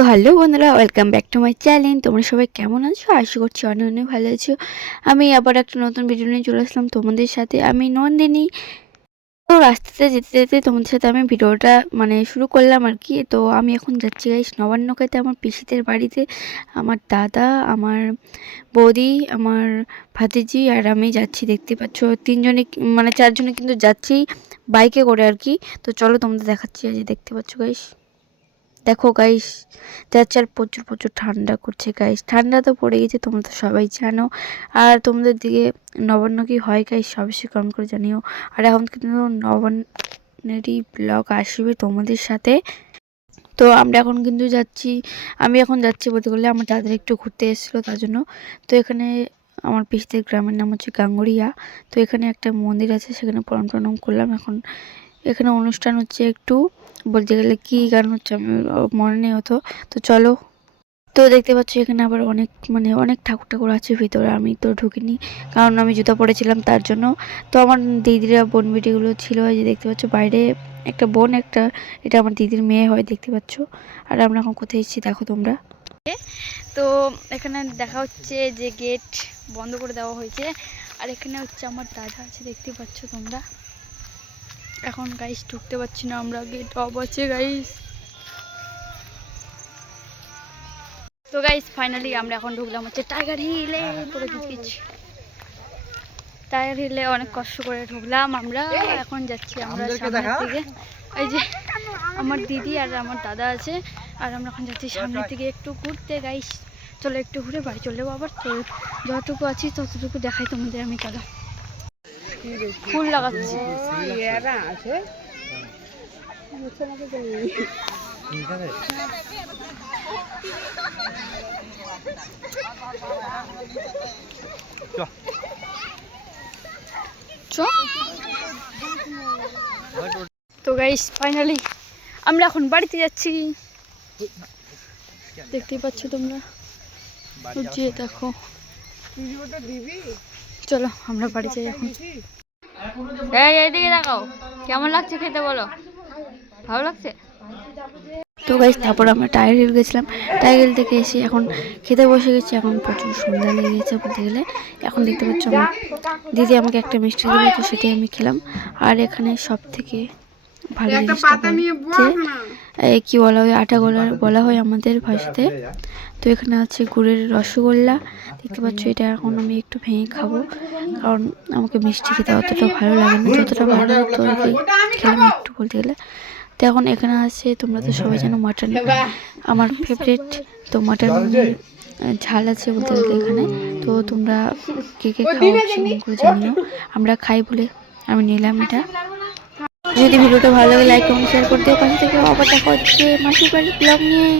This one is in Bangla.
তো হ্যালো বন্ধুরা, welcome back to my channel. তোমরা সবাই কেমন আছো? আশা করছি অনেক অনেক ভালো আছো। আমি আবার একটা নতুন ভিডিও নিয়ে চলে আসলাম তোমাদের সাথে। আমি নন্দিনী। তো রাস্তাতে যেতে যেতে তোমাদের সাথে আমি ভিডিওটা শুরু করলাম আর কি। তো আমি এখন যাচ্ছি গাইস নবান্নকাতে, আমার পিসিদের বাড়িতে। আমার দাদা, আমার বৌদি, আমার ভাতিজি আর আমি যাচ্ছি। দেখতে পাচ্ছ তিনজনে চারজনে কিন্তু যাচ্ছি বাইকে করে আর কি। তো চলো তোমাদের দেখাচ্ছি। আজ দেখতে পাচ্ছ গাইস, দেখো গাইস যাচ্ছে। আর প্রচুর প্রচুর ঠান্ডা করছে গাইস। ঠান্ডা তো পড়ে গেছে, তোমরা তো সবাই জানো। আর তোমাদের দিকে নবান্ন কি হয় গাইস, অবশ্যই কমেন্ট করে জানিও। আর এখন কিন্তু নবান্নেরই ব্লগ আসবে তোমাদের সাথে। তো আমরা এখন কিন্তু যাচ্ছি, আমি এখন যাচ্ছি বলতে গেলে আমার দাদারা একটু ঘুরতে এসেছিলো তার জন্য। তো এখানে আমার পিসিদের গ্রামের নাম হচ্ছে গাঙ্গুরিয়া। তো এখানে একটা মন্দির আছে, সেখানে প্রণাম টনাম করলাম। এখন এখানে অনুষ্ঠান হচ্ছে, একটু বলতে গেলে কি গান হচ্ছে আমি মনে নেই হতো। তো চলো। তো দেখতে পাচ্ছ এখানে আবার অনেক অনেক ঠাকুর ঠাকুর আছে ভিতরে। আমি তো ঢুকিনি, কারণ আমি জুতো পরেছিলাম তার জন্য। তো আমার দিদিরা বোন বেটিগুলো ছিল, এই যে দেখতে পাচ্ছ বাইরে একটা বোন, একটা এটা আমার দিদির মেয়ে হয়, দেখতে পাচ্ছ। আর আমরা এখন কোথায় এসেছি দেখো তোমরা। তো এখানে দেখা হচ্ছে যে গেট বন্ধ করে দেওয়া হয়েছে। আর এখানে হচ্ছে আমার দাদা আছে, দেখতে পাচ্ছ তোমরা। এখন গাইস ঢুকতে পারছি না আমরা, গেট অফ আছে গাইস। তো গাইস ফাইনালি আমরা এখন ঢুকলাম হচ্ছে টাইগার হিলে। পুরো টাইগার হিলে অনেক কষ্ট করে ঢুকলাম আমরা। এখন যাচ্ছি আমরা সামনের দিকে। এই যে আমার দিদি আর আমার দাদা আছে, আর আমরা এখন যাচ্ছি সামনের দিকে একটু ঘুরতে গাইস। চলো একটু ঘুরে বাড়ি চলে যাবো আবার। তো যতটুকু আছি ততটুকু দেখাই তোমাদের আমি। চলো ফুল লাগাচ্ছি। তো গাইস ফাইনালি আমরা এখন বাড়িতে যাচ্ছি, দেখতেই পাচ্ছ তোমরা। দেখো চলো আমরা বাড়ি যাই এখন। এইদিকে দেখাও, কেমন লাগছে খেতে বলো? ভালো লাগছে? তো গাইস তারপর আমরা টাইগার হিল গেছিলাম। টাইগার হিল থেকে এসে এখন খেতে বসে গেছি। এখন প্রচুর সন্ধ্যা লেগে গেছে বলতে গেলে। এখন দেখতে পাচ্ছ আমার দিদি আমাকে একটা মিষ্টি দিল, তো সেটাই আমি খেলাম। আর এখানে সব থেকে ভালো জিনিসটা যে কি বলা হয়, আটা গোলার বলা হয় আমাদের ভাষাতে। তো এখানে আছে গুড়ের রসগোল্লা, দেখতে পাচ্ছ। এটা এখন আমি একটু ভেঙে খাবো, কারণ আমাকে মিষ্টি খেতে অতটা ভালো লাগে না, যতটা ভালো হতো আর কি খেলাম একটু বলতে গেলে। তো এখন এখানে আছে, তোমরা তো সবাই জানো মাটন আমার ফেভারিট। তো মাটন ঝাল আছে বলতে গেলে এখানে। তো তোমরা কে কে খাও করে জানিও। আমরা খাই বলে আমি নিলাম এটা। যদি ভিডিওটা ভালো লাগে লাইক কমেন্ট শেয়ার করতে পাশে থেকে আবার দেখা হচ্ছে মাসির বাড়ির ব্লগ নিয়ে।